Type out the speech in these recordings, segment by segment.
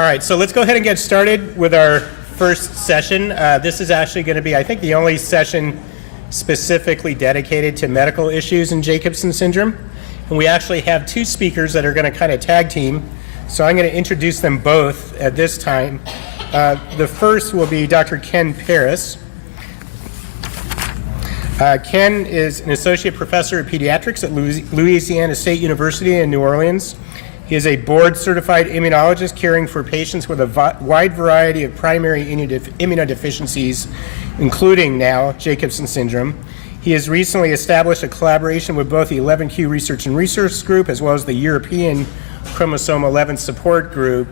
All right, so let's go ahead and get started with our first session. This is actually going to be, I think, the only session specifically dedicated to medical issues in Jacobsen syndrome. And we actually have two speakers that are going to kind of tag team. So I'm going to introduce them both at this time. The first will be Dr. Ken Paris. Ken is an associate professor of pediatrics at Louisiana State University in New Orleans. He is a board-certified immunologist caring for patients with a wide variety of primary immunodeficiencies, including now Jacobsen syndrome. He has recently established a collaboration with both the 11Q Research and Resource Group as well as the European Chromosome 11 Support Group.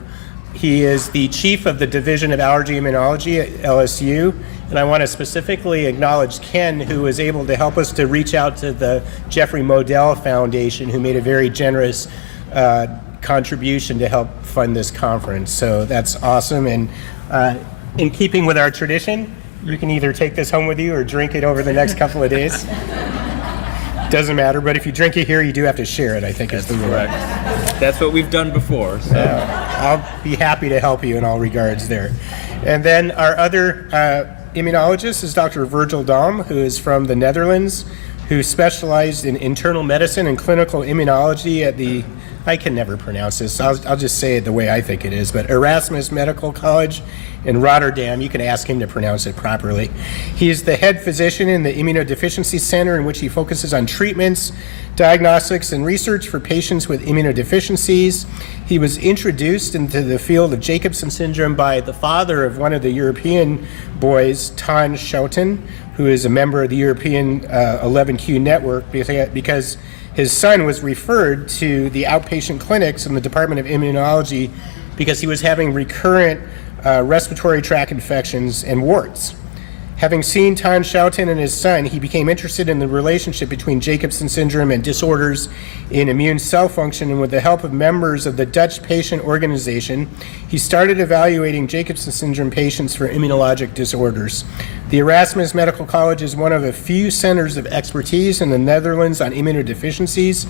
He is the chief of the Division of Allergy Immunology at LSU, and I want to specifically acknowledge Ken, who was able to help us to reach out to the Jeffrey Modell Foundation, who made a very generous contribution to help fund this conference. So that's awesome, and in keeping with our tradition, you can either take this home with you or drink it over the next couple of days. Doesn't matter, but if you drink it here, you do have to share it, I think is the rule. Correct. That's what we've done before. So. I'll be happy to help you in all regards there. And then our other immunologist is Dr. Virgil Dom, who is from the Netherlands, who specialized in internal medicine and clinical immunology at the, I can never pronounce this, I'll just say it the way I think it is, but Erasmus Medical College in Rotterdam. You can ask him to pronounce it properly. He is the head physician in the Immunodeficiency Center, in which he focuses on treatments, diagnostics, and research for patients with immunodeficiencies. He was introduced into the field of Jacobsen syndrome by the father of one of the European boys, Ton Schouten, who is a member of the European 11Q network, because his son was referred to the outpatient clinics in the Department of Immunology because he was having recurrent respiratory tract infections and warts. Having seen Ton Schouten and his son, he became interested in the relationship between Jacobsen syndrome and disorders in immune cell function, and with the help of members of the Dutch patient organization, he started evaluating Jacobsen syndrome patients for immunologic disorders. The Erasmus Medical College is one of a few centers of expertise in the Netherlands on immunodeficiencies,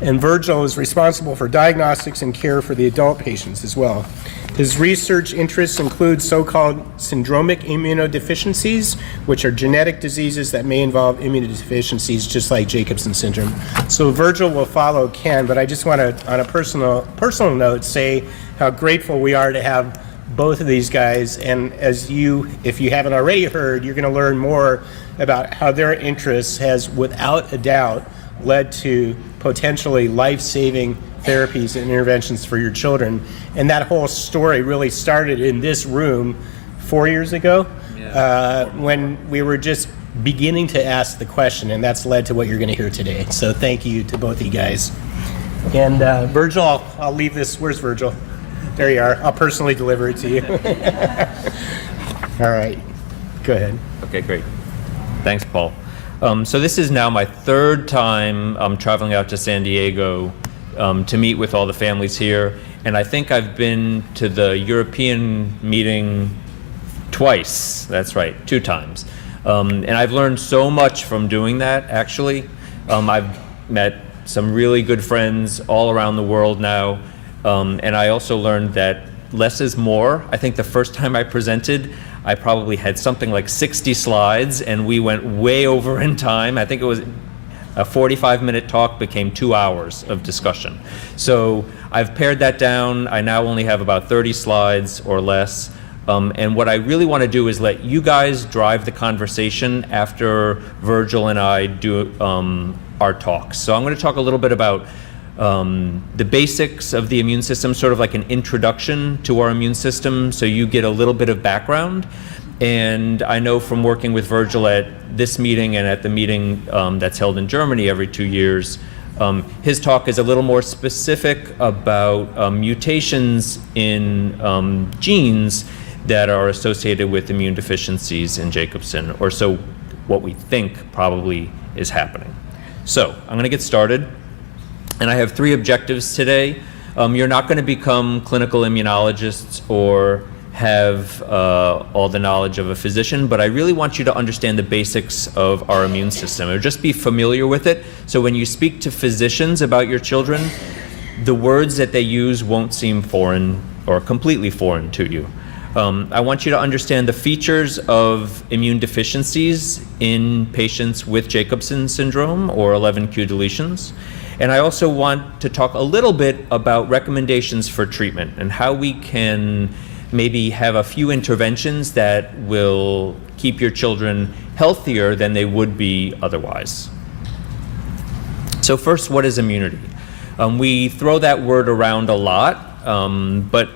and Virgil is responsible for diagnostics and care for the adult patients as well. His research interests include so-called syndromic immunodeficiencies, which are genetic diseases that may involve immunodeficiencies, just like Jacobsen syndrome. So Virgil will follow Ken, but I just want to, on a personal note, say how grateful we are to have both of these guys. And as you, if you haven't already heard, you're going to learn more about how their interests has, without a doubt, led to potentially life-saving therapies and interventions for your children. And that whole story really started in this room 4 years ago, when we were just beginning to ask the question, and that's led to what you're going to hear today. So thank you to both of you guys. And Virgil, I'll leave this. Where's Virgil? There you are. I'll personally deliver it to you. All right. Go ahead. Okay, great. Thanks, Paul. So this is now my third time I'm traveling out to San Diego to meet with all the families here. And I think I've been to the European meeting twice. That's right, 2 times. And I've learned so much from doing that, actually. I've met some really good friends all around the world now. And I also learned that less is more. I think the first time I presented, I probably had something like 60 slides, and we went way over in time. I think it was a 45-minute talk became 2 hours of discussion. So I've pared that down. I now only have about 30 slides or less. And what I really want to do is let you guys drive the conversation after Virgil and I do our talks. So I'm going to talk a little bit about the basics of the immune system, sort of like an introduction to our immune system, so you get a little bit of background. And I know from working with Virgil at this meeting and at the meeting that's held in Germany every 2 years, his talk is a little more specific about mutations in genes that are associated with immune deficiencies in Jacobsen, or so what we think probably is happening. So I'm going to get started. And I have 3 objectives today. You're not going to become clinical immunologists or have all the knowledge of a physician, but I really want you to understand the basics of our immune system, or just be familiar with it. So when you speak to physicians about your children, the words that they use won't seem foreign or completely foreign to you. I want you to understand the features of immune deficiencies in patients with Jacobsen syndrome or 11q deletions. And I also want to talk a little bit about recommendations for treatment and how we can maybe have a few interventions that will keep your children healthier than they would be otherwise. So first, what is immunity? We throw that word around a lot, but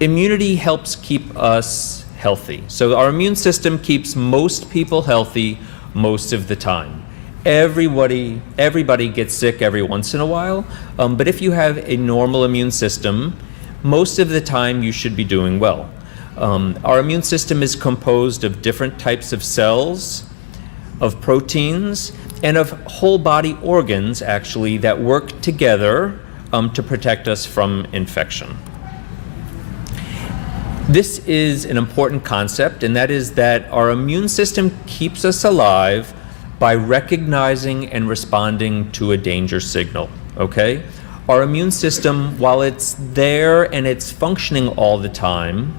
immunity helps keep us healthy. So our immune system keeps most people healthy most of the time. Everybody gets sick every once in a while, but if you have a normal immune system, most of the time you should be doing well. Our immune system is composed of different types of cells, of proteins, and of whole body organs, actually, that work together to protect us from infection. This is an important concept, and that is that our immune system keeps us alive by recognizing and responding to a danger signal, okay? Our immune system, while it's there and it's functioning all the time,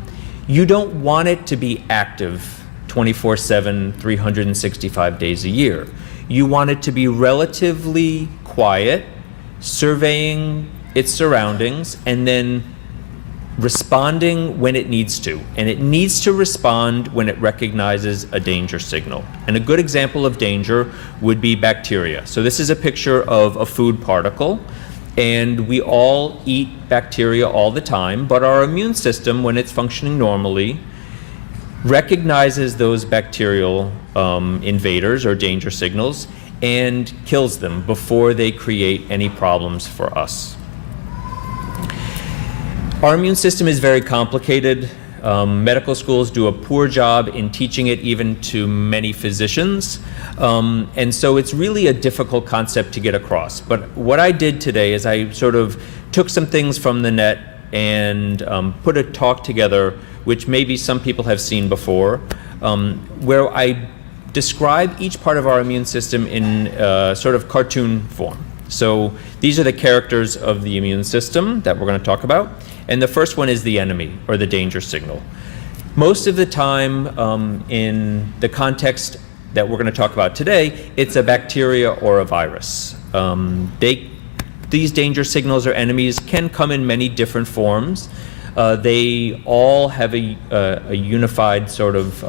you don't want it to be active 24/7, 365 days a year. You want it to be relatively quiet, surveying its surroundings, and then responding when it needs to. And it needs to respond when it recognizes a danger signal. And a good example of danger would be bacteria. So this is a picture of a food particle, and we all eat bacteria all the time, but our immune system, when it's functioning normally, recognizes those bacterial invaders or danger signals and kills them before they create any problems for us. Our immune system is very complicated. Medical schools do a poor job in teaching it even to many physicians. And so it's really a difficult concept to get across. But what I did today is I sort of took some things from the net and put a talk together, which maybe some people have seen before, where I describe each part of our immune system in sort of cartoon form. So these are the characters of the immune system that we're going to talk about. And the first one is the enemy, or the danger signal. Most of the time, in the context that we're going to talk about today, it's a bacteria or a virus. These danger signals or enemies can come in many different forms. They all have a unified sort of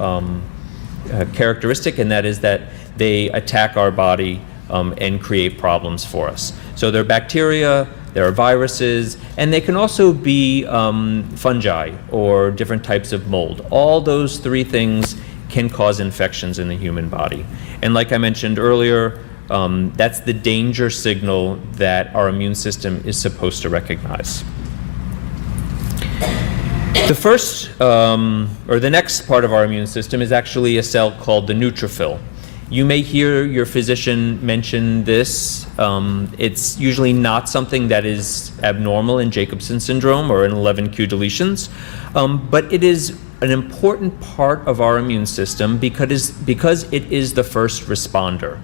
characteristic, and that is that they attack our body and create problems for us. So they're bacteria, there are viruses, and they can also be fungi or different types of mold. All those three things can cause infections in the human body. And like I mentioned earlier, that's the danger signal that our immune system is supposed to recognize. The first, or the next part of our immune system is actually a cell called the neutrophil. You may hear your physician mention this. It's usually not something that is abnormal in Jacobsen syndrome or in 11q deletions, but it is an important part of our immune system because it is the first responder.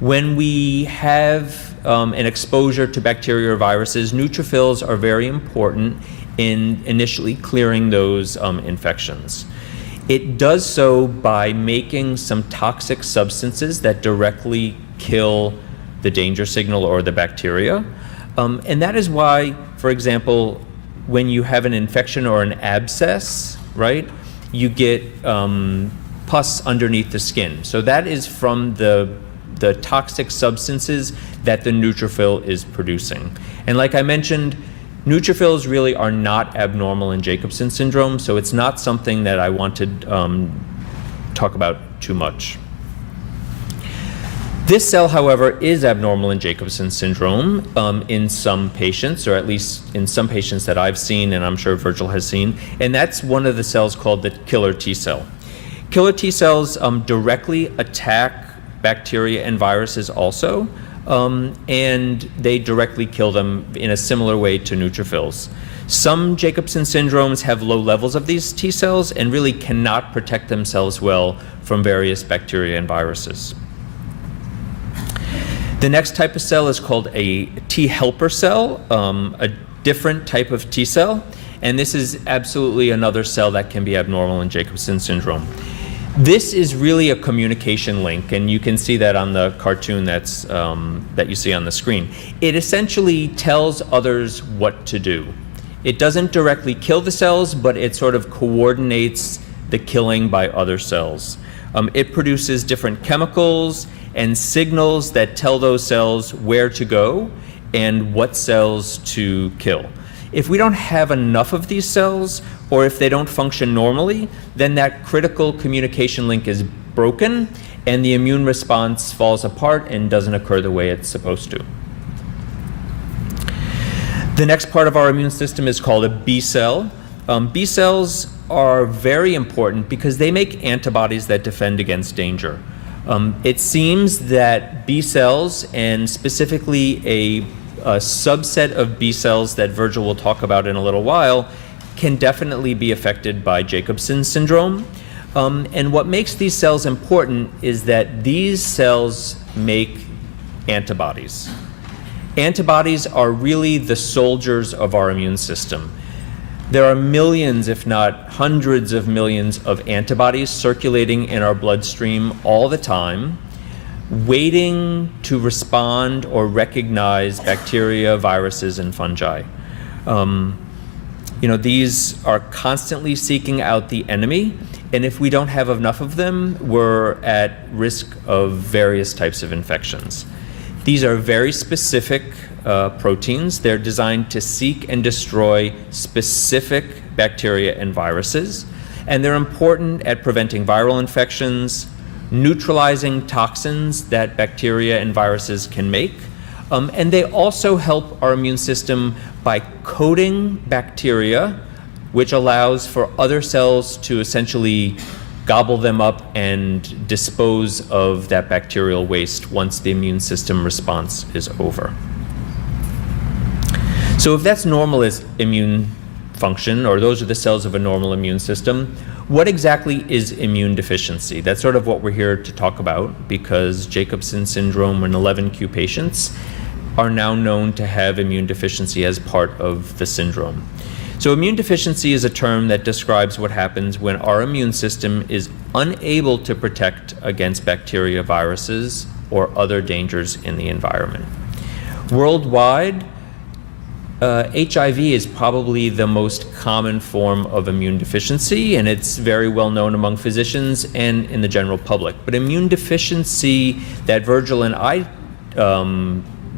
When we have an exposure to bacteria or viruses, neutrophils are very important in initially clearing those infections. It does so by making some toxic substances that directly kill the danger signal or the bacteria. And that is why, for example, when you have an infection or an abscess, right, you get pus underneath the skin. So that is from the toxic substances that the neutrophil is producing. And like I mentioned, neutrophils really are not abnormal in Jacobsen syndrome, so it's not something that I want to talk about too much. This cell, however, is abnormal in Jacobsen syndrome in some patients, or at least in some patients that I've seen, and I'm sure Virgil has seen, and that's one of the cells called the killer T cell. Killer T cells directly attack bacteria and viruses also, and they directly kill them in a similar way to neutrophils. Some Jacobsen syndromes have low levels of these T cells and really cannot protect themselves well from various bacteria and viruses. The next type of cell is called a T helper cell, a different type of T cell, and this is absolutely another cell that can be abnormal in Jacobsen syndrome. This is really a communication link, and you can see that on the cartoon that you see on the screen. It essentially tells others what to do. It doesn't directly kill the cells, but it sort of coordinates the killing by other cells. It produces different chemicals and signals that tell those cells where to go and what cells to kill. If we don't have enough of these cells, or if they don't function normally, then that critical communication link is broken and the immune response falls apart and doesn't occur the way it's supposed to. The next part of our immune system is called a B cell. B cells are very important because they make antibodies that defend against danger. It seems that B cells, and specifically a subset of B cells that Virgil will talk about in a little while, can definitely be affected by Jacobsen syndrome. And what makes these cells important is that these cells make antibodies. Antibodies are really the soldiers of our immune system. There are millions, if not hundreds of millions, of antibodies circulating in our bloodstream all the time, waiting to respond or recognize bacteria, viruses, and fungi. These are constantly seeking out the enemy, and if we don't have enough of them, we're at risk of various types of infections. These are very specific proteins. They're designed to seek and destroy specific bacteria and viruses, and they're important at preventing viral infections, neutralizing toxins that bacteria and viruses can make, and they also help our immune system by coating bacteria, which allows for other cells to essentially gobble them up and dispose of that bacterial waste once the immune system response is over. So if that's normal as immune function, or those are the cells of a normal immune system, what exactly is immune deficiency? That's sort of what we're here to talk about, because Jacobsen syndrome in 11q patients are now known to have immune deficiency as part of the syndrome. So immune deficiency is a term that describes what happens when our immune system is unable to protect against bacteria, viruses, or other dangers in the environment. Worldwide, HIV is probably the most common form of immune deficiency, and it's very well known among physicians and in the general public. But immune deficiency that Virgil and I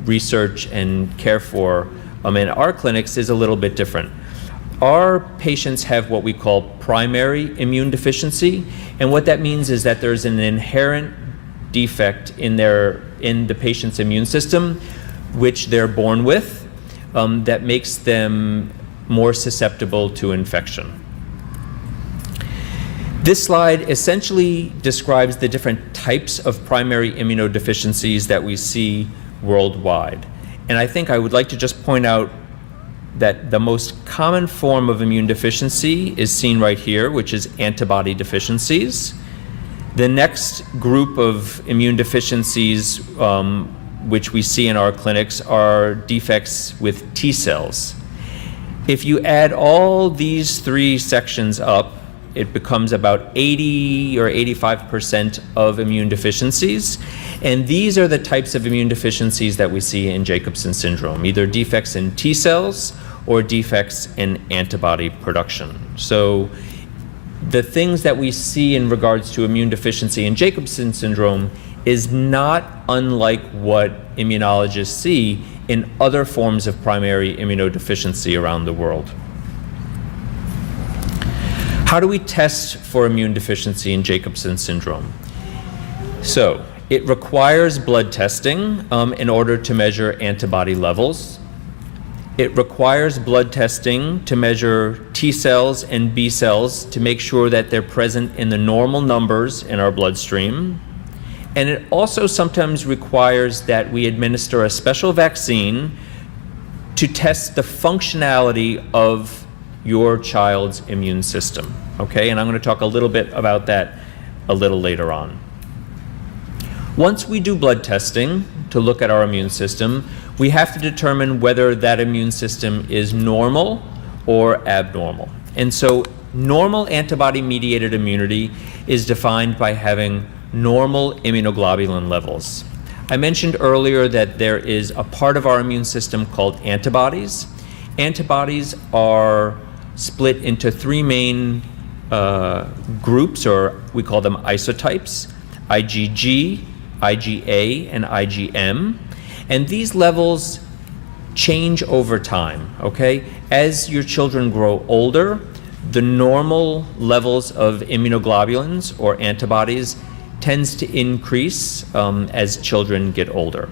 research and care for in our clinics is a little bit different. Our patients have what we call primary immune deficiency, and what that means is that there's an inherent defect in the patient's immune system, which they're born with, that makes them more susceptible to infection. This slide essentially describes the different types of primary immunodeficiencies that we see worldwide. And I think I would like to just point out that the most common form of immune deficiency is seen right here, which is antibody deficiencies. The next group of immune deficiencies which we see in our clinics are defects with T cells. If you add all these three sections up, it becomes about 80 or 85% of immune deficiencies. And these are the types of immune deficiencies that we see in Jacobsen syndrome, either defects in T cells or defects in antibody production. So the things that we see in regards to immune deficiency in Jacobsen syndrome is not unlike what immunologists see in other forms of primary immunodeficiency around the world. How do we test for immune deficiency in Jacobsen syndrome? So it requires blood testing in order to measure antibody levels. It requires blood testing to measure T cells and B cells to make sure that they're present in the normal numbers in our bloodstream. And it also sometimes requires that we administer a special vaccine to test the functionality of your child's immune system, okay? And I'm going to talk a little bit about that a little later on. Once we do blood testing to look at our immune system, we have to determine whether that immune system is normal or abnormal. And so normal antibody-mediated immunity is defined by having normal immunoglobulin levels. I mentioned earlier that there is a part of our immune system called antibodies. Antibodies are split into three main groups, or we call them isotypes: IgG, IgA, and IgM. And these levels change over time, okay? As your children grow older, the normal levels of immunoglobulins or antibodies tends to increase as children get older.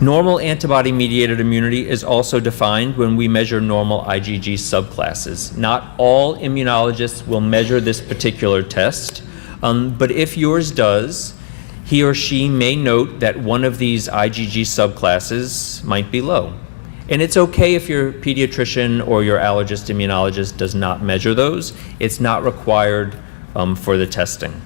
Normal antibody-mediated immunity is also defined when we measure normal IgG subclasses. Not all immunologists will measure this particular test, but if yours does, he or she may note that one of these IgG subclasses might be low. And it's okay if your pediatrician or your allergist immunologist does not measure those. It's not required for the testing.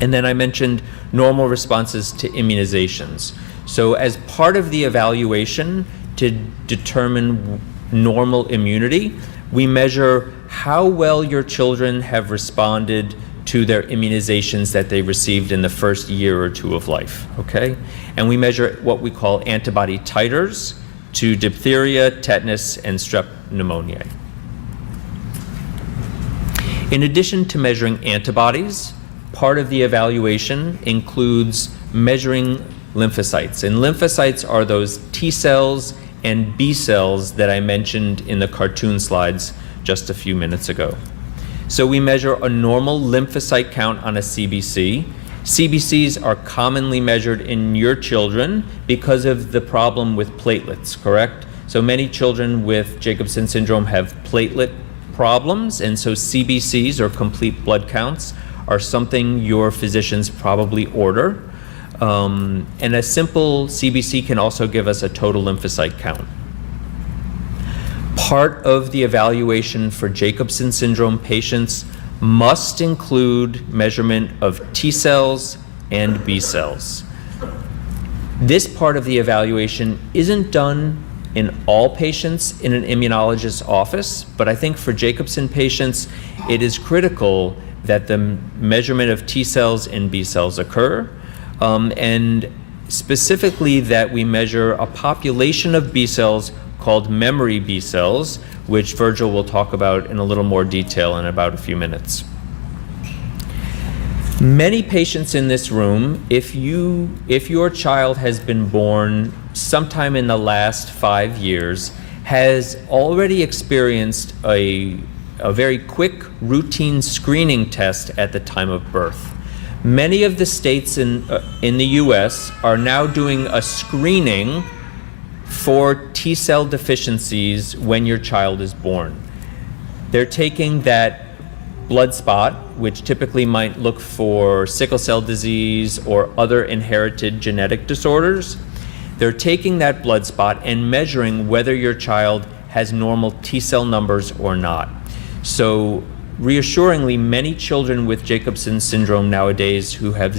And then I mentioned normal responses to immunizations. So as part of the evaluation to determine normal immunity, we measure how well your children have responded to their immunizations that they received in the first year or two of life, okay? And we measure what we call antibody titers to diphtheria, tetanus, and strep pneumoniae. In addition to measuring antibodies, part of the evaluation includes measuring lymphocytes. And lymphocytes are those T cells and B cells that I mentioned in the cartoon slides just a few minutes ago. So we measure a normal lymphocyte count on a CBC. CBCs are commonly measured in your children because of the problem with platelets, correct? So many children with Jacobsen syndrome have platelet problems, and so CBCs, or complete blood counts, are something your physicians probably order. And a simple CBC can also give us a total lymphocyte count. Part of the evaluation for Jacobsen syndrome patients must include measurement of T cells and B cells. This part of the evaluation isn't done in all patients in an immunologist's office, but I think for Jacobsen patients, it is critical that the measurement of T cells and B cells occur, and specifically that we measure a population of B cells called memory B cells, which Virgil will talk about in a little more detail in about a few minutes. Many patients in this room, if your child has been born sometime in the last 5 years, has already experienced a very quick routine screening test at the time of birth. Many of the states in the US are now doing a screening for T cell deficiencies when your child is born. They're taking that blood spot, which typically might look for sickle cell disease or other inherited genetic disorders. They're taking that blood spot and measuring whether your child has normal T cell numbers or not. So reassuringly, many children with Jacobsen syndrome nowadays who have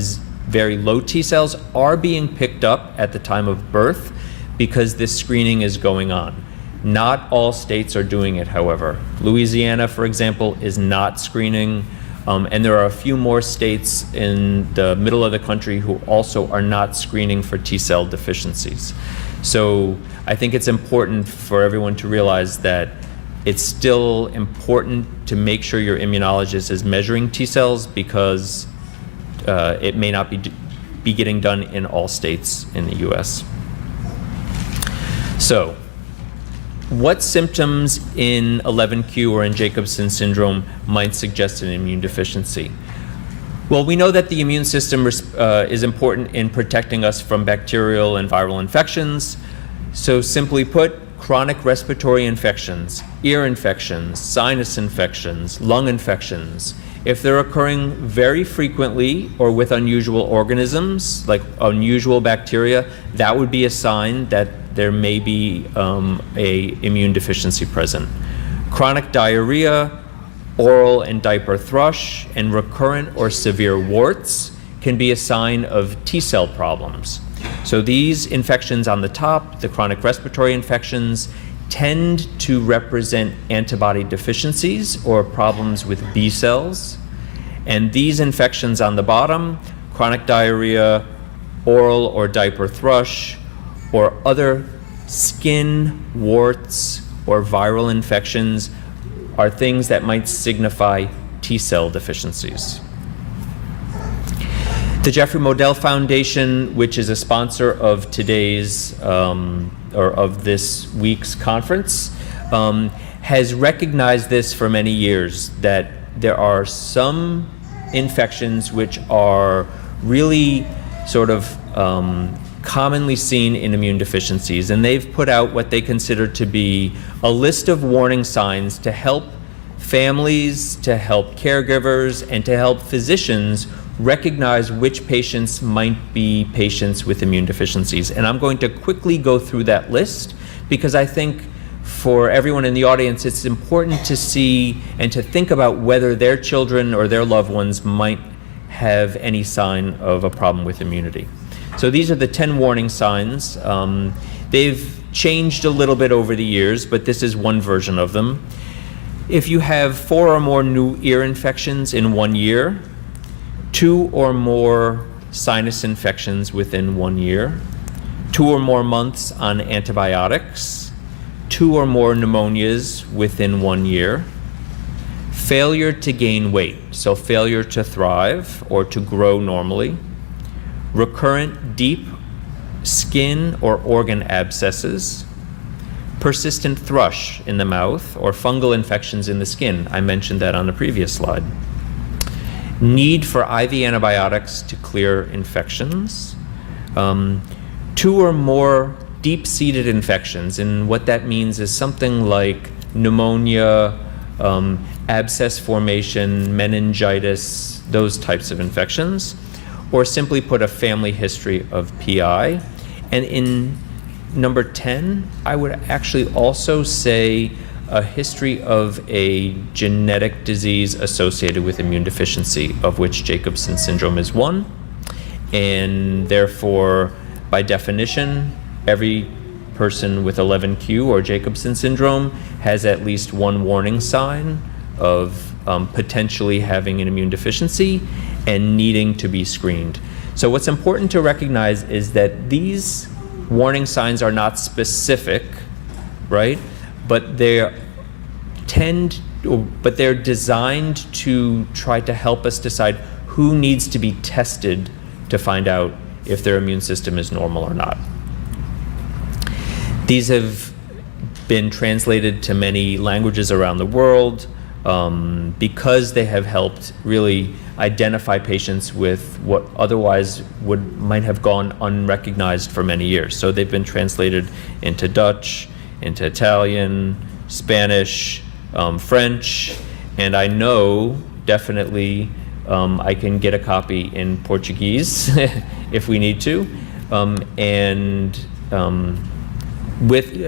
very low T cells are being picked up at the time of birth because this screening is going on. Not all states are doing it, however. Louisiana, for example, is not screening, and there are a few more states in the middle of the country who also are not screening for T cell deficiencies. So I think it's important for everyone to realize that it's still important to make sure your immunologist is measuring T cells because it may not be getting done in all states in the US. So, what symptoms in 11q or in Jacobsen syndrome might suggest an immune deficiency? Well, we know that the immune system is important in protecting us from bacterial and viral infections. So simply put, chronic respiratory infections, ear infections, sinus infections, lung infections, if they're occurring very frequently or with unusual organisms, like unusual bacteria, that would be a sign that there may be a immune deficiency present. Chronic diarrhea, oral and diaper thrush, and recurrent or severe warts can be a sign of T cell problems. So these infections on the top, the chronic respiratory infections, tend to represent antibody deficiencies or problems with B cells. And these infections on the bottom, chronic diarrhea, oral or diaper thrush, or other skin, warts, or viral infections, are things that might signify T cell deficiencies. The Jeffrey Modell Foundation, which is a sponsor of today's or of this week's conference, has recognized this for many years, that there are some infections which are really sort of commonly seen in immune deficiencies, and they've put out what they consider to be a list of warning signs to help families, to help caregivers, and to help physicians recognize which patients might be patients with immune deficiencies. And I'm going to quickly go through that list because I think for everyone in the audience, it's important to see and to think about whether their children or their loved ones might have any sign of a problem with immunity. So these are the 10 warning signs. They've changed a little bit over the years, but this is one version of them. If you have 4 or more new ear infections in 1 year, 2 or more sinus infections within 1 year, 2 or more months on antibiotics, 2 or more pneumonias within 1 year, failure to gain weight, so failure to thrive or to grow normally, recurrent deep skin or organ abscesses, persistent thrush in the mouth or fungal infections in the skin. I mentioned that on the previous slide. Need for IV antibiotics to clear infections, 2 or more deep-seated infections, and what that means is something like pneumonia, abscess formation, meningitis, those types of infections, or simply put, a family history of PI. And in number 10, I would actually also say a history of a genetic disease associated with immune deficiency, of which Jacobsen syndrome is one. And therefore, by definition, every person with 11q or Jacobsen syndrome has at least one warning sign of potentially having an immune deficiency and needing to be screened. So what's important to recognize is that these warning signs are not specific, right? But they're designed to try to help us decide who needs to be tested to find out if their immune system is normal or not. These have been translated to many languages around the world because they have helped really identify patients with what otherwise might have gone unrecognized for many years. So they've been translated into Dutch, into Italian, Spanish, French, and I know definitely I can get a copy in Portuguese if we need to.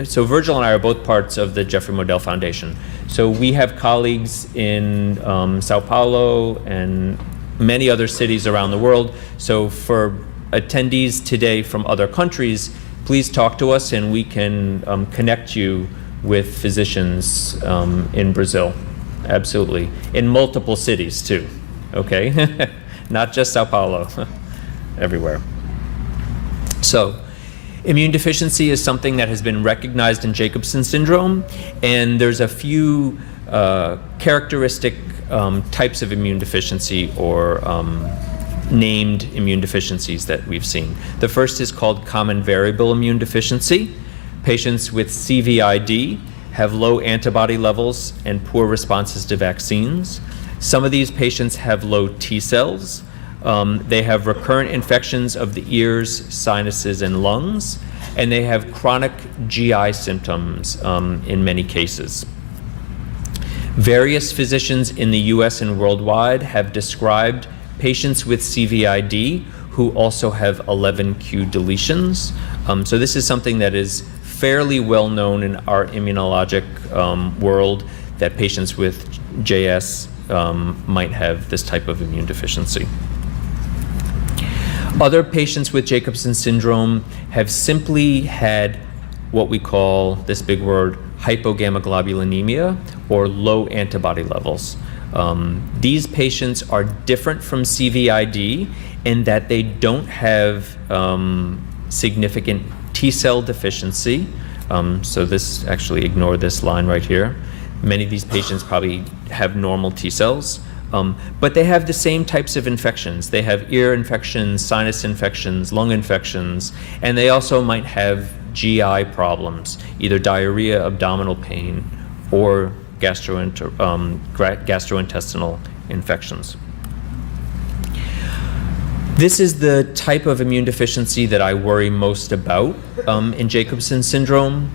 So Virgil and I are both parts of the Jeffrey Modell Foundation. So we have colleagues in Sao Paulo and many other cities around the world. So for attendees today from other countries, please talk to us and we can connect you with physicians in Brazil. Absolutely. In multiple cities too, okay? Not just Sao Paulo, everywhere. So immune deficiency is something that has been recognized in Jacobsen syndrome, and there's a few characteristic types of immune deficiency or named immune deficiencies that we've seen. The first is called common variable immune deficiency. Patients with CVID have low antibody levels and poor responses to vaccines. Some of these patients have low T cells. They have recurrent infections of the ears, sinuses, and lungs, and they have chronic GI symptoms in many cases. Various physicians in the US and worldwide have described patients with CVID who also have 11q deletions. So this is something that is fairly well known in our immunologic world, that patients with JS might have this type of immune deficiency. Other patients with Jacobsen syndrome have simply had what we call, this big word, hypogammaglobulinemia or low antibody levels. These patients are different from CVID in that they don't have significant T cell deficiency. So this, actually ignore this line right here. Many of these patients probably have normal T cells, but they have the same types of infections. They have ear infections, sinus infections, lung infections, and they also might have GI problems, either diarrhea, abdominal pain, or gastrointestinal infections. This is the type of immune deficiency that I worry most about in Jacobsen syndrome.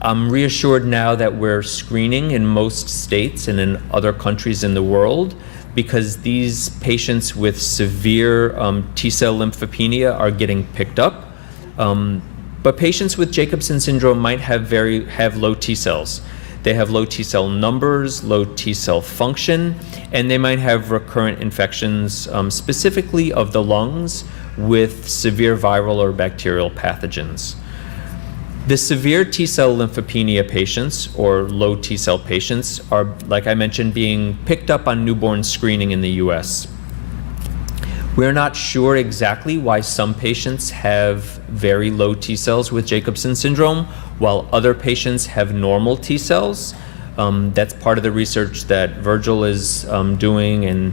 I'm reassured now that we're screening in most states and in other countries in the world, because these patients with severe T-cell lymphopenia are getting picked up. But patients with Jacobsen syndrome might have low T cells. They have low T cell numbers, low T cell function, and they might have recurrent infections, specifically of the lungs, with severe viral or bacterial pathogens. The severe T cell lymphopenia patients, or low T cell patients, are, like I mentioned, being picked up on newborn screening in the US. We're not sure exactly why some patients have very low T cells with Jacobsen syndrome, while other patients have normal T cells. That's part of the research that Virgil is doing, and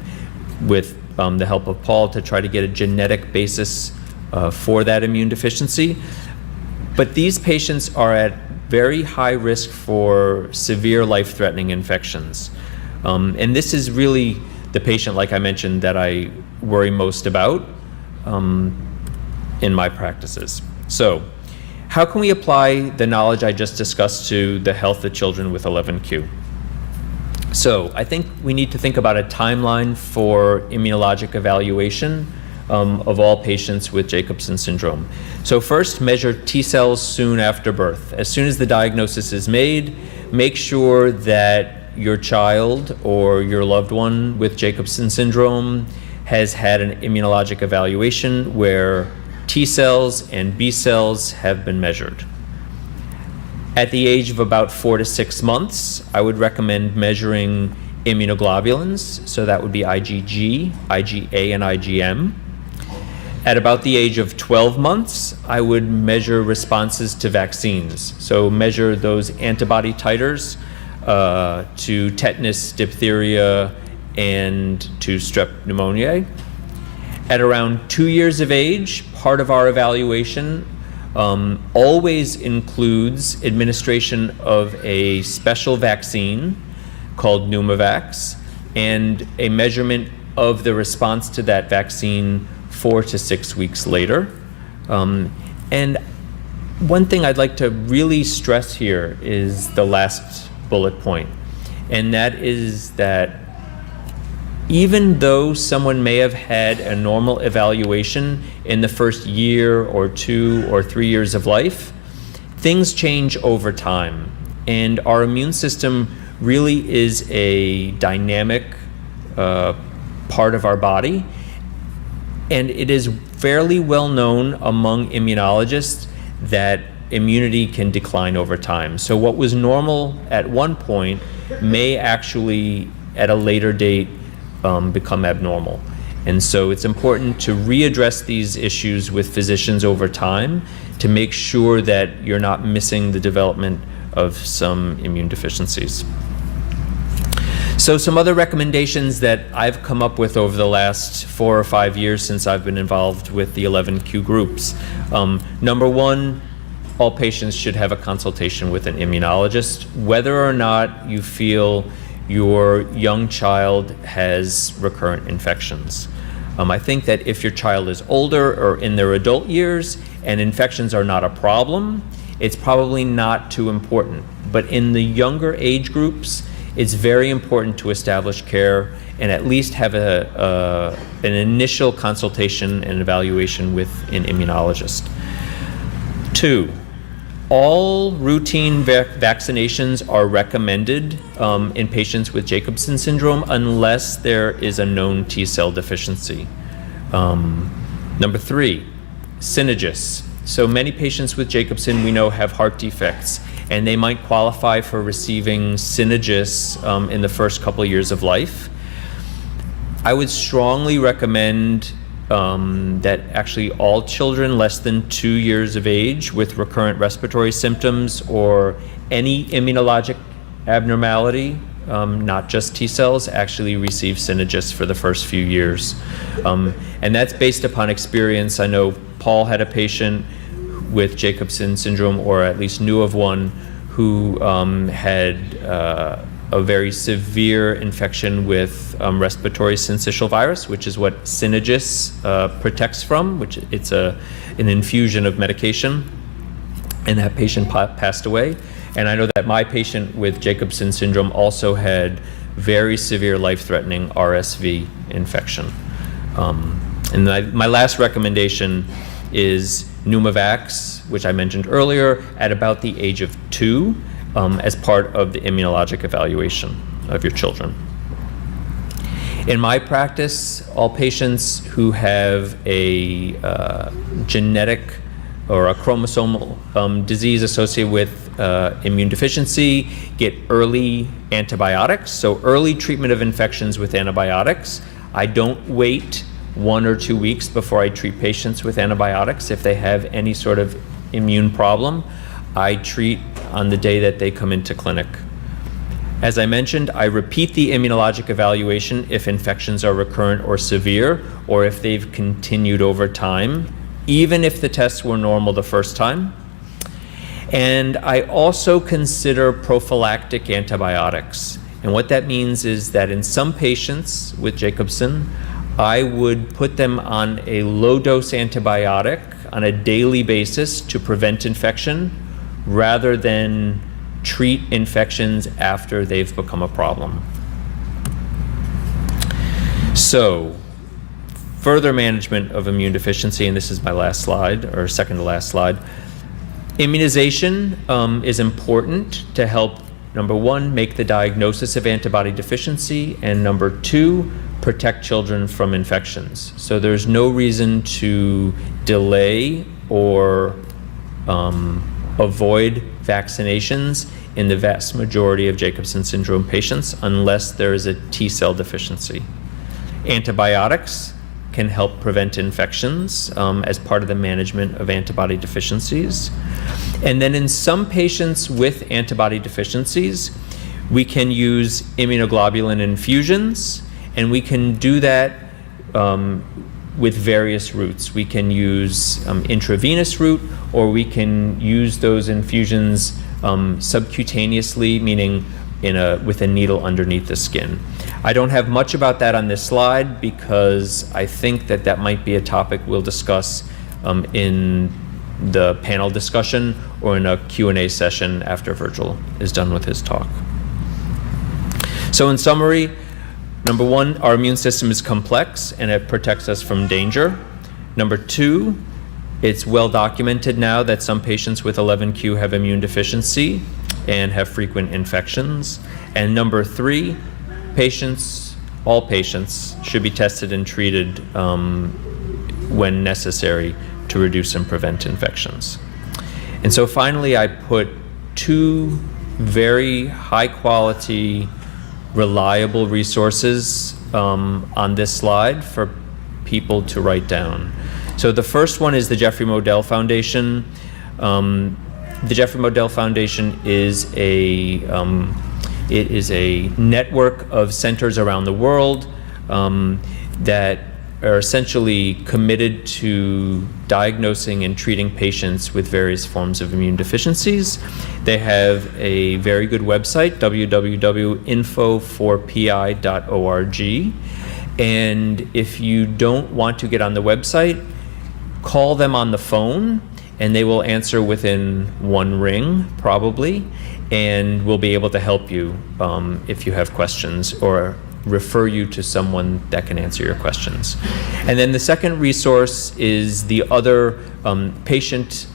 with the help of Paul, to try to get a genetic basis for that immune deficiency. But these patients are at very high risk for severe life-threatening infections. And this is really the patient, like I mentioned, that I worry most about in my practices. So, how can we apply the knowledge I just discussed to the health of children with 11q? So, I think we need to think about a timeline for immunologic evaluation of all patients with Jacobsen syndrome. So first, measure T cells soon after birth. As soon as the diagnosis is made, make sure that your child or your loved one with Jacobsen syndrome has had an immunologic evaluation where T cells and B cells have been measured. At the age of about 4 to 6 months, I would recommend measuring immunoglobulins, so that would be IgG, IgA, and IgM. At about the age of 12 months, I would measure responses to vaccines. So measure those antibody titers to tetanus, diphtheria, and to strep pneumoniae. At around 2 years of age, part of our evaluation always includes administration of a special vaccine called Pneumovax and a measurement of the response to that vaccine 4 to 6 weeks later. And one thing I'd like to really stress here is the last bullet point, and that is that even though someone may have had a normal evaluation in the first year or 2 or 3 years of life, things change over time. And our immune system really is a dynamic part of our body. And it is fairly well known among immunologists that immunity can decline over time. So what was normal at one point may actually, at a later date, become abnormal. And so it's important to readdress these issues with physicians over time to make sure that you're not missing the development of some immune deficiencies. So some other recommendations that I've come up with over the last 4 or 5 years since I've been involved with the 11q groups. Number one, all patients should have a consultation with an immunologist, whether or not you feel your young child has recurrent infections. I think that if your child is older or in their adult years and infections are not a problem, it's probably not too important. But in the younger age groups, it's very important to establish care and at least have an initial consultation and evaluation with an immunologist. 2, all routine vaccinations are recommended in patients with Jacobsen syndrome unless there is a known T cell deficiency. Number 3, Synagis. So many patients with Jacobson we know have heart defects, and they might qualify for receiving Synagis in the first couple of years of life. I would strongly recommend that actually all children less than 2 years of age with recurrent respiratory symptoms or any immunologic abnormality, not just T cells, actually receive Synagis for the first few years. And that's based upon experience. I know Paul had a patient with Jacobsen Syndrome, or at least knew of one, who had a very severe infection with respiratory syncytial virus, which is what Synagis protects from, which it's an infusion of medication, and that patient passed away. And I know that my patient with Jacobsen syndrome also had very severe life-threatening RSV infection. And my last recommendation is Pneumovax, which I mentioned earlier, at about the age of 2, as part of the immunologic evaluation of your children. In my practice, all patients who have a genetic or a chromosomal disease associated with immune deficiency get early antibiotics. So early treatment of infections with antibiotics. I don't wait 1 or 2 weeks before I treat patients with antibiotics. If they have any sort of immune problem, I treat on the day that they come into clinic. As I mentioned, I repeat the immunologic evaluation if infections are recurrent or severe, or if they've continued over time, even if the tests were normal the first time. And I also consider prophylactic antibiotics. And what that means is that in some patients with Jacobson, I would put them on a low-dose antibiotic on a daily basis to prevent infection, rather than treat infections after they've become a problem. So, further management of immune deficiency, and this is my last slide, or second to last slide. Immunization is important to help, number 1, make the diagnosis of antibody deficiency, and number 2, protect children from infections. So there's no reason to delay or avoid vaccinations in the vast majority of Jacobsen syndrome patients unless there is a T cell deficiency. Antibiotics can help prevent infections as part of the management of antibody deficiencies. And then in some patients with antibody deficiencies, we can use immunoglobulin infusions, and we can do that with various routes. We can use intravenous route, or we can use those infusions subcutaneously, meaning with a needle underneath the skin. I don't have much about that on this slide because I think that might be a topic we'll discuss in the panel discussion or in a Q&A session after Virgil is done with his talk. So in summary, number 1, our immune system is complex and it protects us from danger. Number 2, it's well documented now that some patients with 11q have immune deficiency and have frequent infections. And number 3, all patients should be tested and treated when necessary to reduce and prevent infections. And so finally, I put 2 very high quality, reliable resources on this slide for people to write down. So the first one is the Jeffrey Modell Foundation. The Jeffrey Modell Foundation is a network of centers around the world that are essentially committed to diagnosing and treating patients with various forms of immune deficiencies. They have a very good website, www.info4pi.org. And if you don't want to get on the website, call them on the phone and they will answer within 1 ring, probably, and we'll be able to help you if you have questions or refer you to someone that can answer your questions. And then the second resource is the other patient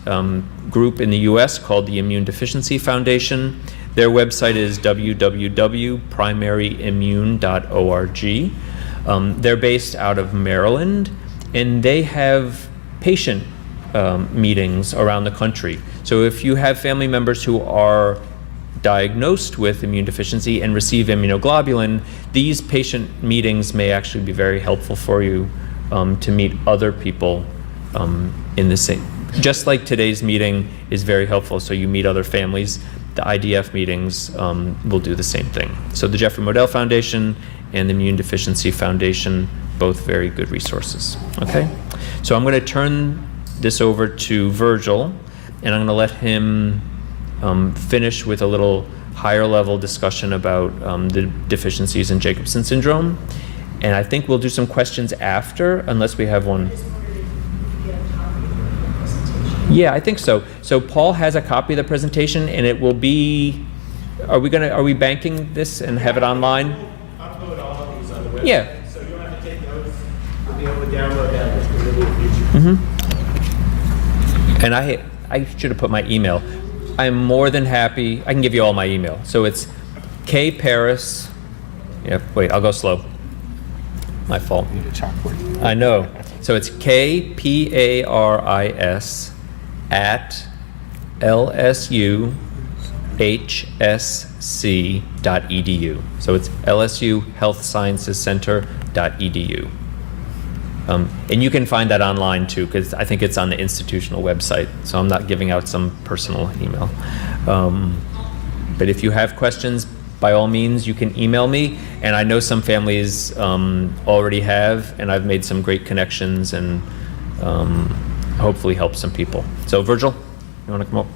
group in the US called the Immunodeficiency Foundation. Their website is www.primaryimmune.org. They're based out of Maryland, and they have patient meetings around the country. So if you have family members who are diagnosed with immune deficiency and receive immunoglobulin, these patient meetings may actually be very helpful for you to meet other people in the same, just like today's meeting is very helpful, so you meet other families. The IDF meetings will do the same thing. So the Jeffrey Modell Foundation and the Immune Deficiency Foundation, both very good resources. Okay, so I'm going to turn this over to Virgil, and I'm going to let him finish with a little higher level discussion about the deficiencies in Jacobsen syndrome. And I think we'll do some questions after, unless we have one. Yeah, I think so. So Paul has a copy of the presentation, and it will be, are we banking this and have it online? Upload all of these on the website. Yeah. So you don't have to take notes. You'll be able to download that in the near future. And I should have put my email. I'm more than happy, I can give you all my email. So it's kparis, wait, I'll go slow. My fault. Need a chalkboard. I know. So it's KPARIS at lsuhsc.edu. So it's lsuhealthsciencescenter.edu. And you can find that online too, because I think it's on the institutional website. So I'm not giving out some personal email. But if you have questions, by all means, you can email me. And I know some families already have, and I've made some great connections and hopefully help some people. So Virgil, you want to come up?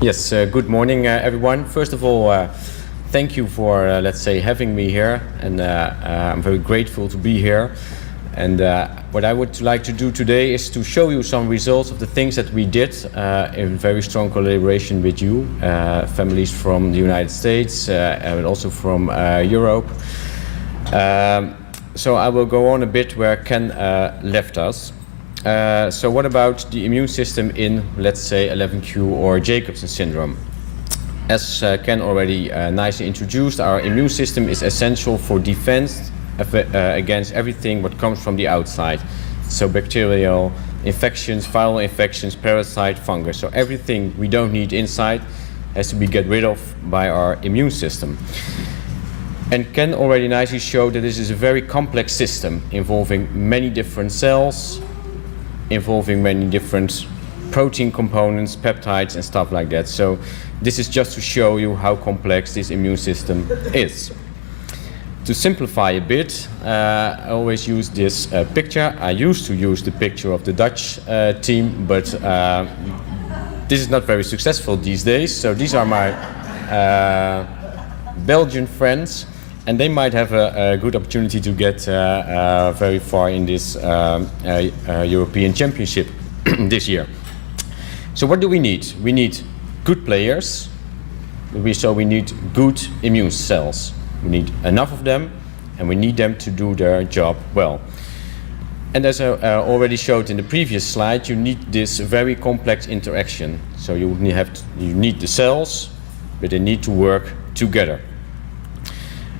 Yes, good morning, everyone. First of all, thank you for, let's say, having me here, and I'm very grateful to be here. And what I would like to do today is to show you some results of the things that we did in very strong collaboration with you, families from the United States and also from Europe. So I will go on a bit where Ken left us. So what about the immune system in, let's say, 11q or Jacobsen syndrome? As Ken already nicely introduced, our immune system is essential for defense against everything what comes from the outside. So bacterial infections, viral infections, parasite, fungus. So everything we don't need inside has to be get rid of by our immune system. And Ken already nicely showed that this is a very complex system involving many different cells, involving many different protein components, peptides and stuff like that. So this is just to show you how complex this immune system is. To simplify a bit, I always use this picture. I used to use the picture of the Dutch team, but this is not very successful these days. So these are my Belgian friends, and they might have a good opportunity to get very far in this European Championship this year. So what do we need? We need good players. So we need good immune cells. We need enough of them, and we need them to do their job well. And as I already showed in the previous slide, you need this very complex interaction. So you need the cells, but they need to work together.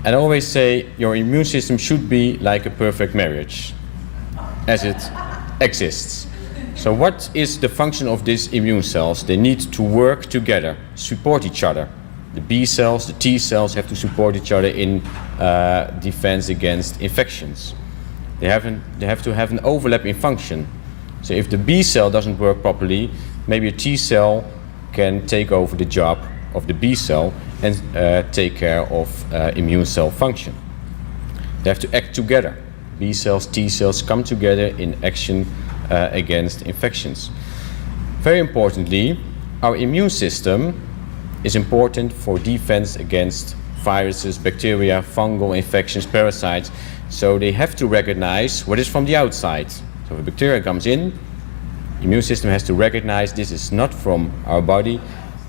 And I always say your immune system should be like a perfect marriage, as it exists. So what is the function of these immune cells? They need to work together, support each other. The B cells, the T cells have to support each other in defense against infections. They have to have an overlap in function. So if the B cell doesn't work properly, maybe a T cell can take over the job of the B cell and take care of immune cell function. They have to act together. B cells, T cells come together in action against infections. Very importantly, our immune system is important for defense against viruses, bacteria, fungal infections, parasites. So they have to recognize what is from the outside. So if a bacteria comes in, the immune system has to recognize this is not from our body,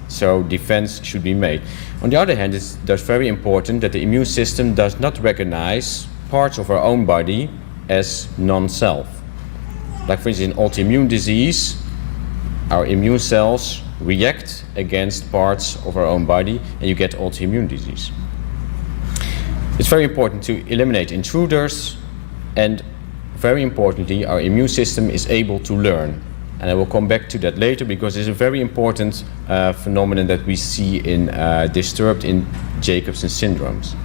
so defense should be made. On the other hand, it's very important that the immune system does not recognize parts of our own body as non-self. Like for instance, in autoimmune disease, our immune cells react against parts of our own body, and you get autoimmune disease. It's very important to eliminate intruders, and very importantly, our immune system is able to learn. And I will come back to that later because it's a very important phenomenon that we see in disturbed in Jacobsen syndromes.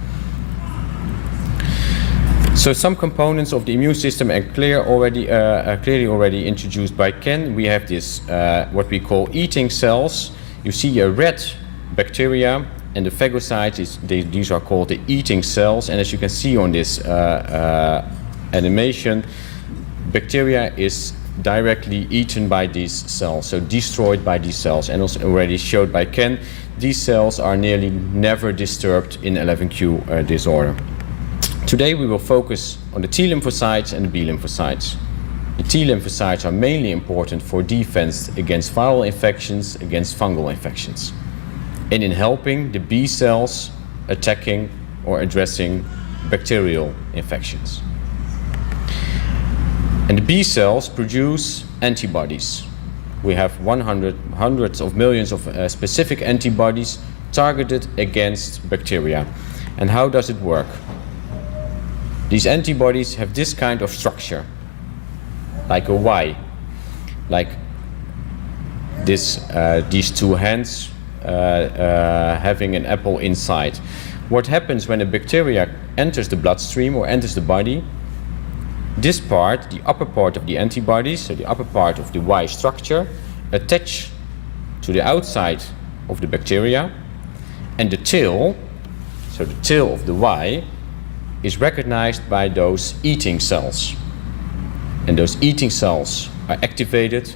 So some components of the immune system are clearly already introduced by Ken. We have this, what we call eating cells. You see a red bacteria, and the phagocytes, these are called the eating cells. And as you can see on this animation, bacteria is directly eaten by these cells, so destroyed by these cells. And also already showed by Ken, these cells are nearly never disturbed in 11q disorder. Today we will focus on the T lymphocytes and the B lymphocytes. The T lymphocytes are mainly important for defense against viral infections, against fungal infections, and in helping the B cells attacking or addressing bacterial infections. And the B cells produce antibodies. We have hundreds of millions of specific antibodies targeted against bacteria. And how does it work? These antibodies have this kind of structure, like a Y, like this, these two hands having an apple inside. What happens when a bacteria enters the bloodstream or enters the body? This part, the upper part of the antibodies, so the upper part of the Y structure, attach to the outside of the bacteria, and the tail, so the tail of the Y, is recognized by those eating cells. And those eating cells are activated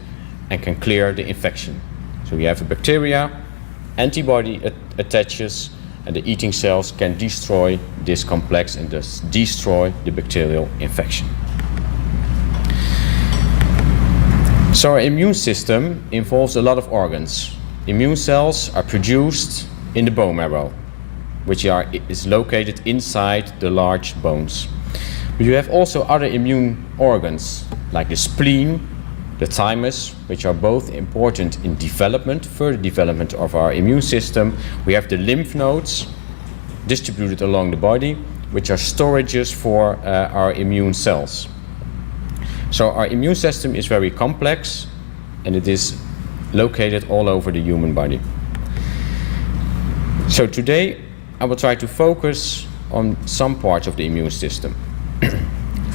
and can clear the infection. So we have a bacteria, antibody attaches, and the eating cells can destroy this complex and thus destroy the bacterial infection. So our immune system involves a lot of organs. Immune cells are produced in the bone marrow, which is located inside the large bones. But you have also other immune organs, like the spleen, the thymus, which are both important in development, further development of our immune system. We have the lymph nodes distributed along the body, which are storages for our immune cells. So our immune system is very complex, and it is located all over the human body. So today, I will try to focus on some parts of the immune system.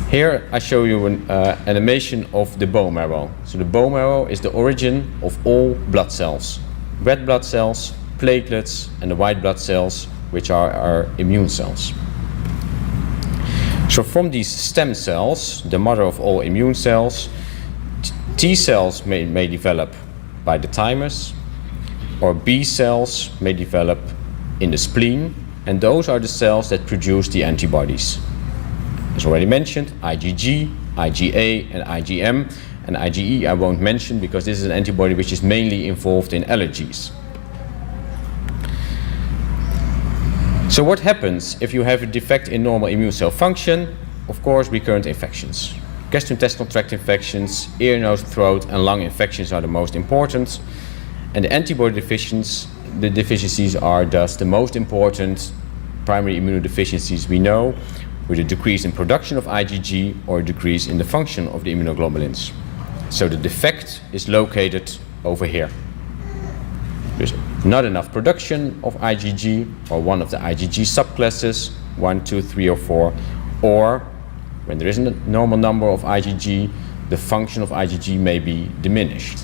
Here I show you an animation of the bone marrow. So the bone marrow is the origin of all blood cells. Red blood cells, platelets, and the white blood cells, which are our immune cells. So from these stem cells, the mother of all immune cells, T cells may develop by the thymus, or B cells may develop in the spleen, and those are the cells that produce the antibodies. As already mentioned, IgG, IgA, and IgM, and IgE I won't mention because this is an antibody which is mainly involved in allergies. So what happens if you have a defect in normal immune cell function? Of course, recurrent infections. Gastrointestinal tract infections, ear, nose, throat, and lung infections are the most important. And the antibody deficiencies are thus the most important primary immunodeficiencies we know, with a decrease in production of IgG or a decrease in the function of the immunoglobulins. So the defect is located over here. There's not enough production of IgG, or one of the IgG subclasses, 1, 2, 3, or 4, or when there isn't a normal number of IgG, the function of IgG may be diminished.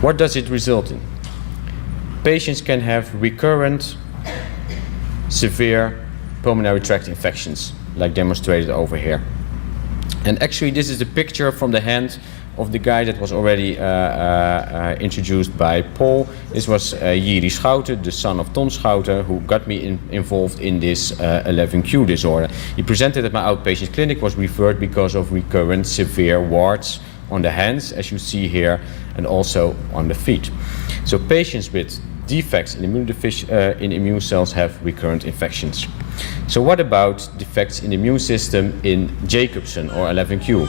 What does it result in? Patients can have recurrent, severe pulmonary tract infections, like demonstrated over here. And actually, this is a picture from the hand of the guy that was already introduced by Paul. This was Jiri Schouten, the son of Ton Schouten, who got me involved in this 11q disorder. He presented at my outpatient clinic, was referred because of recurrent severe warts on the hands, as you see here, and also on the feet. So patients with defects in immune cells have recurrent infections. So what about defects in the immune system in Jacobson or 11q?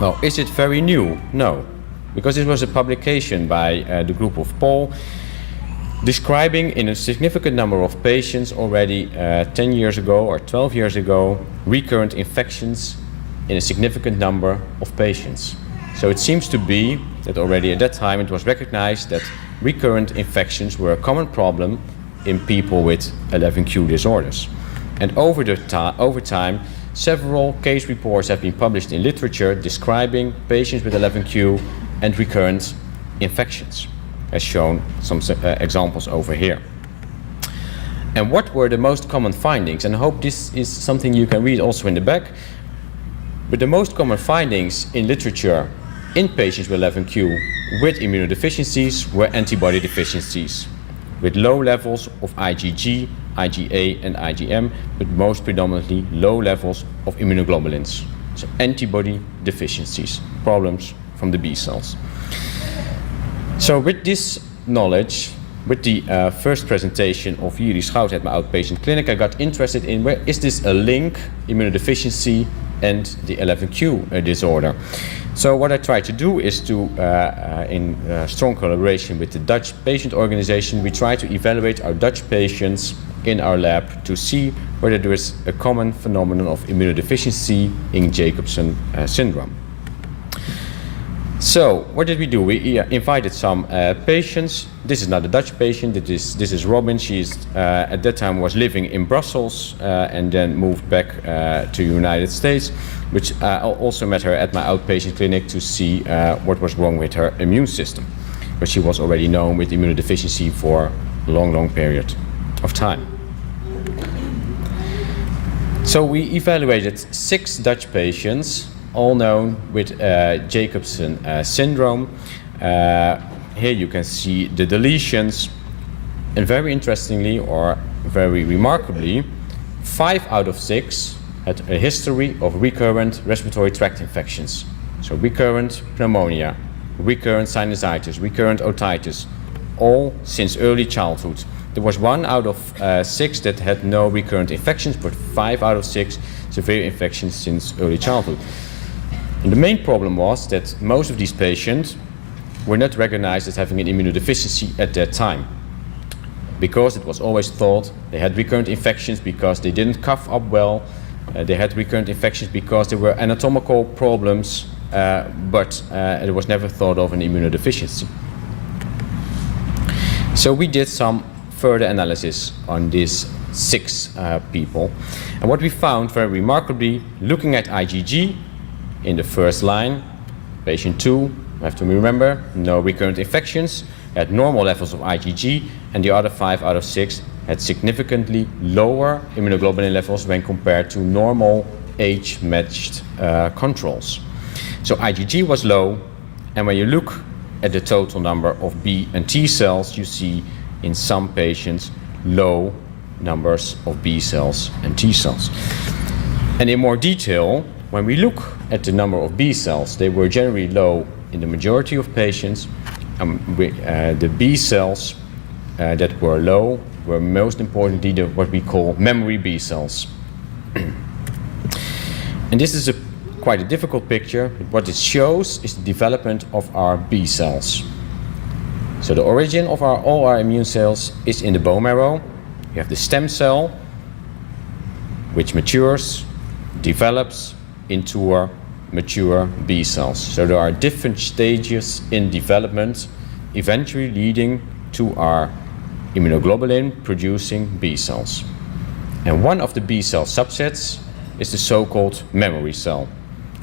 Well, is it very new? No, because it was a publication by the group of Paul. describing in a significant number of patients already 10 years ago or 12 years ago recurrent infections in a significant number of patients. So it seems to be that already at that time it was recognized that recurrent infections were a common problem in people with 11q disorders. And over time, several case reports have been published in literature describing patients with 11q and recurrent infections, as shown some examples over here. And what were the most common findings? And I hope this is something you can read also in the back. But the most common findings in literature in patients with 11q with immunodeficiencies were antibody deficiencies, with low levels of IgG, IgA and IgM, but most predominantly low levels of immunoglobulins. So antibody deficiencies, problems from the B cells. So with this knowledge, with the first presentation of Jiri Schout at my outpatient clinic, I got interested in where is this a link, immunodeficiency and the 11q disorder. So what I try to do is to, in strong collaboration with the Dutch patient organization, we try to evaluate our Dutch patients in our lab to see whether there is a common phenomenon of immunodeficiency in Jacobsen syndrome. So what did we do? We invited some patients. This is not a Dutch patient. This is Robin. She at that time was living in Brussels and then moved back to the United States, which I also met her at my outpatient clinic to see what was wrong with her immune system. But she was already known with immunodeficiency for a long period of time. So we evaluated 6 Dutch patients, all known with Jacobsen syndrome. Here you can see the deletions, and very interestingly or very remarkably, 5 out of 6 had a history of recurrent respiratory tract infections. So recurrent pneumonia, recurrent sinusitis, recurrent otitis, all since early childhood. There was 1 out of 6 that had no recurrent infections, but 5 out of 6 severe infections since early childhood. And the main problem was that most of these patients were not recognized as having an immunodeficiency at that time, because it was always thought they had recurrent infections because they didn't cough up well, they had recurrent infections because there were anatomical problems, but it was never thought of an immunodeficiency. So we did some further analysis on these 6 people, and what we found very remarkably, looking at IgG in the first line, patient 2, you have to remember, no recurrent infections, had normal levels of IgG, and the other 5 out of 6 had significantly lower immunoglobulin levels when compared to normal age-matched controls. So IgG was low, and when you look at the total number of B and T cells, you see in some patients low numbers of B cells and T cells. And in more detail, when we look at the number of B cells, they were generally low in the majority of patients. The B cells that were low were most importantly what we call memory B cells. And this is quite a difficult picture, but what it shows is the development of our B cells. So the origin of all our immune cells is in the bone marrow. You have the stem cell, which matures, develops into our mature B cells. So there are different stages in development, eventually leading to our immunoglobulin producing B cells. And one of the B cell subsets is the so-called memory cell.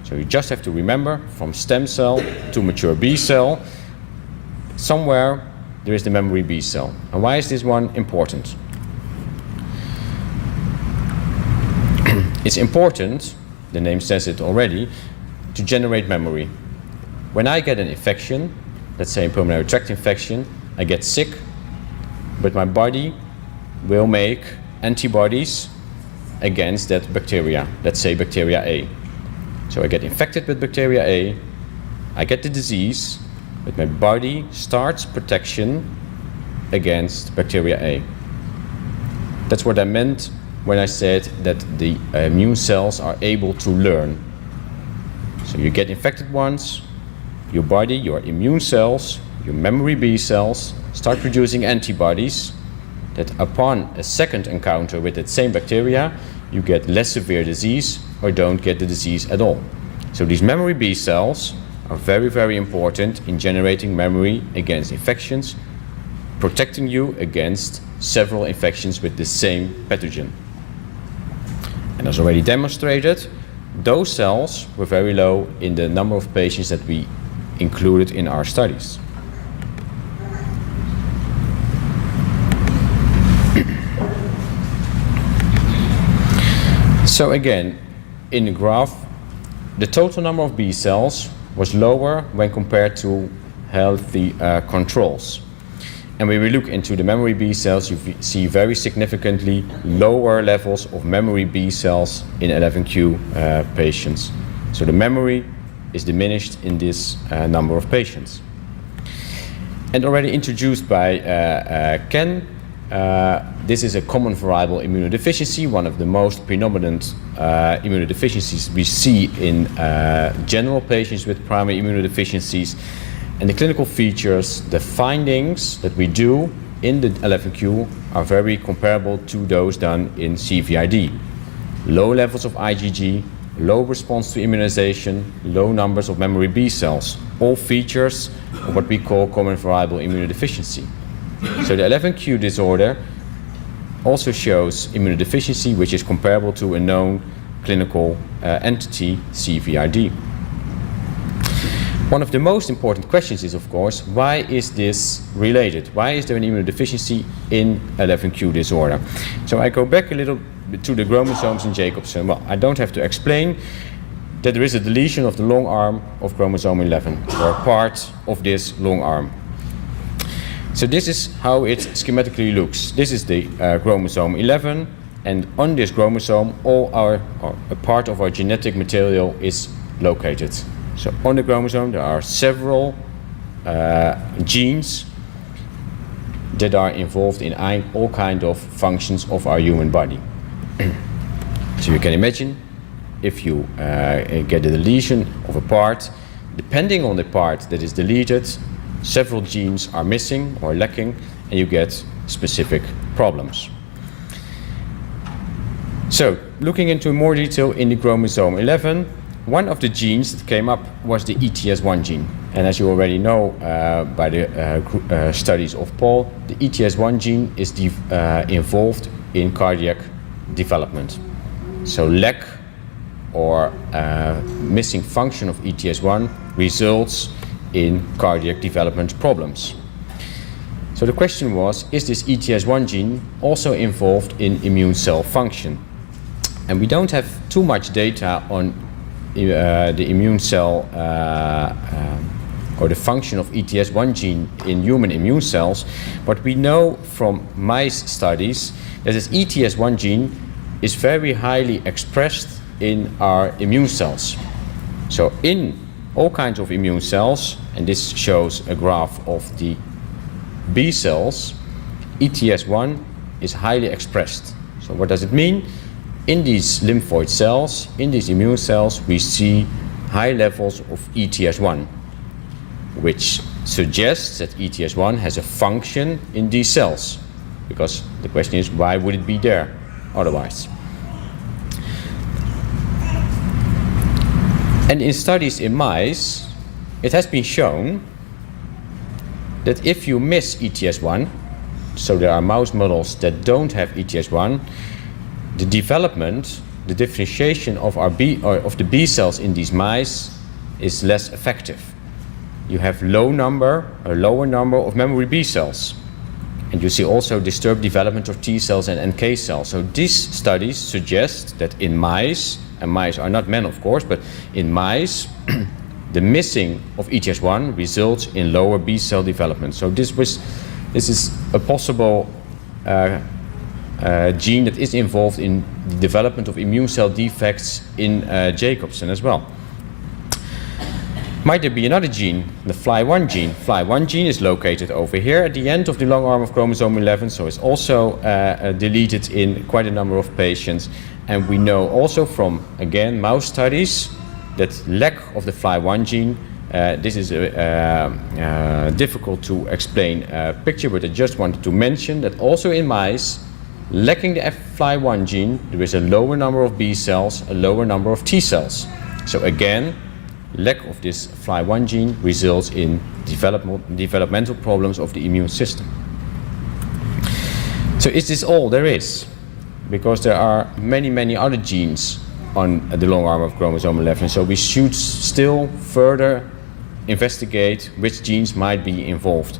So you just have to remember, from stem cell to mature B cell, somewhere there is the memory B cell. And why is this one important? It's important, the name says it already, to generate memory. When I get an infection, let's say a pulmonary tract infection, I get sick, but my body will make antibodies against that bacteria, let's say bacteria A. So I get infected with bacteria A, I get the disease, but my body starts protection against bacteria A. That's what I meant when I said that the immune cells are able to learn. So you get infected once, your body, your immune cells, your memory B cells start producing antibodies that upon a second encounter with that same bacteria, you get less severe disease or don't get the disease at all. So these memory B cells are very, very important in generating memory against infections, protecting you against several infections with the same pathogen. And as already demonstrated, those cells were very low in the number of patients that we included in our studies. So again, in the graph, the total number of B cells was lower when compared to healthy controls. And when we look into the memory B cells, you see very significantly lower levels of memory B cells in 11q patients. So the memory is diminished in this number of patients. And already introduced by Ken, this is a common variable immunodeficiency, one of the most predominant immunodeficiencies we see in general patients with primary immunodeficiencies. And the clinical features, the findings that we do in the 11q are very comparable to those done in CVID. Low levels of IgG, low response to immunization, low numbers of memory B cells, all features of what we call common variable immunodeficiency. So the 11q disorder also shows immunodeficiency, which is comparable to a known clinical entity, CVID. One of the most important questions is, of course, why is this related? Why is there an immunodeficiency in 11q disorder? So I go back a little bit to the chromosomes in Jacobson. Well, I don't have to explain that there is a deletion of the long arm of chromosome 11, or part of this long arm. So this is how it schematically looks. This is the chromosome 11, and on this chromosome, a part of our genetic material is located. So on the chromosome, there are several genes that are involved in all kinds of functions of our human body. So you can imagine, if you get a deletion of a part, depending on the part that is deleted, several genes are missing or lacking, and you get specific problems. So, looking into more detail in the chromosome 11, one of the genes that came up was the ETS1 gene. And as you already know by the studies of Paul, the ETS1 gene is involved in cardiac development. So lack or missing function of ETS1 results in cardiac development problems. So the question was, is this ETS1 gene also involved in immune cell function? And we don't have too much data on the immune cell or the function of ETS1 gene in human immune cells, but we know from mice studies that this ETS1 gene is very highly expressed in our immune cells. So in all kinds of immune cells, and this shows a graph of the B cells, ETS1 is highly expressed. So what does it mean? In these lymphoid cells, in these immune cells, we see high levels of ETS1, which suggests that ETS1 has a function in these cells. Because the question is, why would it be there otherwise? And in studies in mice, it has been shown that if you miss ETS1, so there are mouse models that don't have ETS1, the development, the differentiation of the B cells in these mice is less effective. You have a lower number of memory B cells. And you see also disturbed development of T cells and NK cells. So these studies suggest that in mice, and mice are not men of course, but in mice, the missing of ETS1 results in lower B cell development. So this is a possible gene that is involved in the development of immune cell defects in Jacobson as well. Might there be another gene, the FLY1 gene? FLY1 gene is located over here at the end of the long arm of chromosome 11, so it's also deleted in quite a number of patients. And we know also from, again, mouse studies that lack of the FLY1 gene This is a difficult to explain picture, but I just wanted to mention that also in mice, lacking the FLI1 gene, there is a lower number of B cells, a lower number of T cells. So again, lack of this FLI1 gene results in developmental problems of the immune system. So is this all there is? Because there are many other genes on the long arm of chromosome 11, so we should still further investigate which genes might be involved.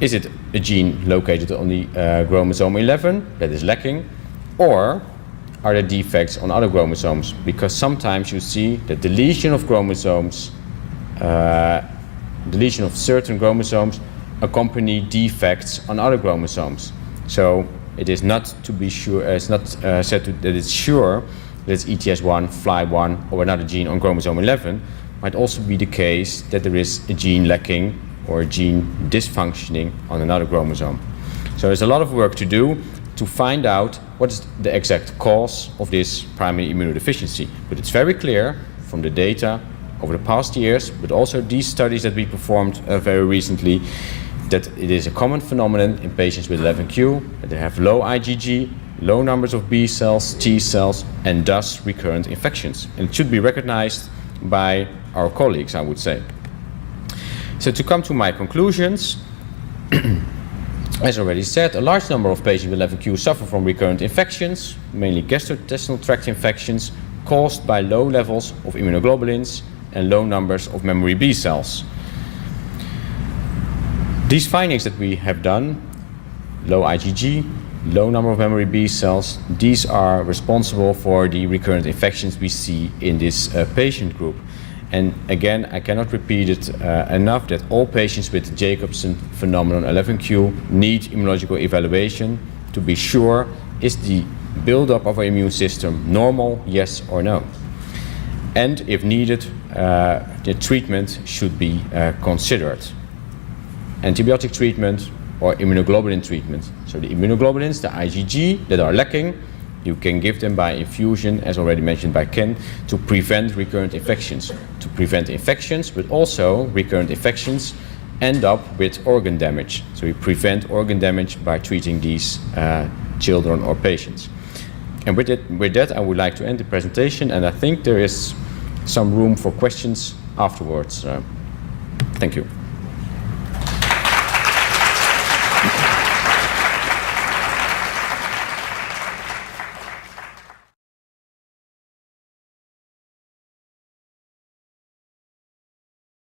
Is it a gene located on the chromosome 11 that is lacking, or are there defects on other chromosomes? Because sometimes you see that deletion of chromosomes, deletion of certain chromosomes accompany defects on other chromosomes. So it is not to be sure, it's not said that it's sure that it's ETS1, FLI1, or another gene on chromosome 11. Might also be the case that there is a gene lacking or a gene dysfunctioning on another chromosome. So there's a lot of work to do to find out what is the exact cause of this primary immunodeficiency. But it's very clear from the data over the past years, but also these studies that we performed very recently, that it is a common phenomenon in patients with 11q, that they have low IgG, low numbers of B cells, T cells, and thus recurrent infections. And it should be recognized by our colleagues, I would say. So to come to my conclusions, as already said, a large number of patients with 11q suffer from recurrent infections, mainly gastrointestinal tract infections, caused by low levels of immunoglobulins and low numbers of memory B cells. These findings that we have done, low IgG, low number of memory B cells, these are responsible for the recurrent infections we see in this patient group. And again, I cannot repeat it enough that all patients with Jacobsen phenomenon 11q need immunological evaluation to be sure, is the buildup of our immune system normal, yes or no? And if needed, the treatment should be considered. Antibiotic treatment or immunoglobulin treatment. So the immunoglobulins, the IgG that are lacking, you can give them by infusion, as already mentioned by Ken, to prevent recurrent infections. To prevent infections, but also recurrent infections end up with organ damage. So we prevent organ damage by treating these children or patients. And with that, I would like to end the presentation, and I think there is some room for questions afterwards. Thank you.